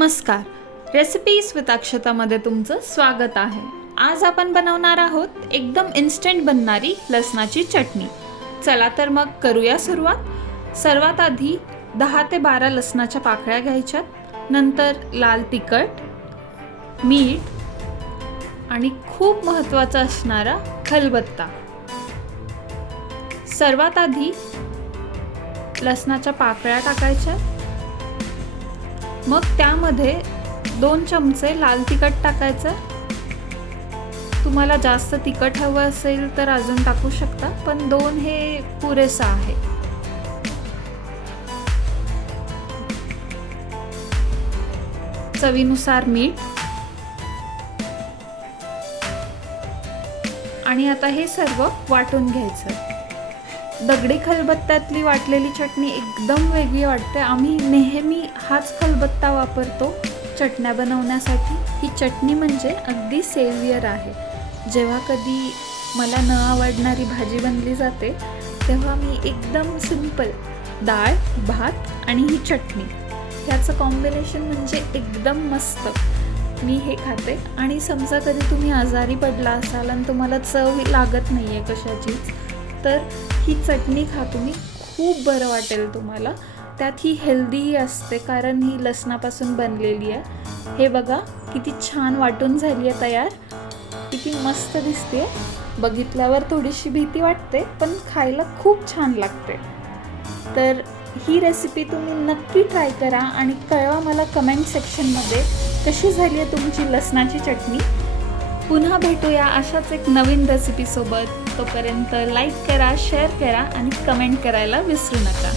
नमस्कार, recipes with अक्षतामध्ये तुमचं स्वागत आहे। आज आपण बनवणार आहोत एकदम इन्स्टंट बनणारी लसणाची चटणी। चला तर मग करूया सुरुवात। सर्वात आधी 10 ते 12 लसणाच्या पाकळ्या घ्यायच्यात, नंतर लाल तिखट, मीठ आणि खूप महत्त्वाचा असणारा खलबत्ता। सर्वात आधी लसणाच्या पाकळ्या टाकायच्या, मग त्यामध्ये 2 चमचे लाल तिखट टाकायचं। तुम्हाला जास्त तिखट हवं असेल तर अजून टाकू शकता, पण 2 हे पुरेसं आहे। चवीनुसार मीठ आणि आता हे सर्व वाटून घ्यायचं। दगडी खलबत्त्यातली वाटलेली चटणी एकदम वेगळी वाटते। आम्ही नेहमी हाच खलबत्ता वापरतो चटण्या बनवण्यासाठी। ही चटणी म्हणजे अगदी सेवियर आहे। जेव्हा कधी मला न आवडणारी भाजी बनली जाते तेव्हा मी एकदम सिंपल डाळ, भात आणि ही चटणी याचं कॉम्बिनेशन म्हणजे एकदम मस्त मी हे खाते। आणि समजा कधी तुम्ही आजारी पडला असाल आणि तुम्हाला चव लागत नाही आहे कशाचीच, तर ही चटणी खा तुम्ही, खूप बरं वाटेल तुम्हाला। त्यात ही हेल्दीही असते कारण ही लसणापासून बनलेली आहे। हे बघा किती छान वाटून झाली आहे तयार, किती मस्त दिसते। बघितल्यावर थोडीशी भीती वाटते पण खायला खूप छान लागते। तर ही रेसिपी तुम्ही नक्की ट्राय करा आणि कळवा मला कमेंट सेक्शनमध्ये कशी झाली आहे तुमची लसणाची चटणी। पुन्हा भेटूया अशाच एक नवीन रेसिपीसोबत। तोपर्यंत लाईक करा, शेअर करा आणि कमेंट करायला विसरू नका।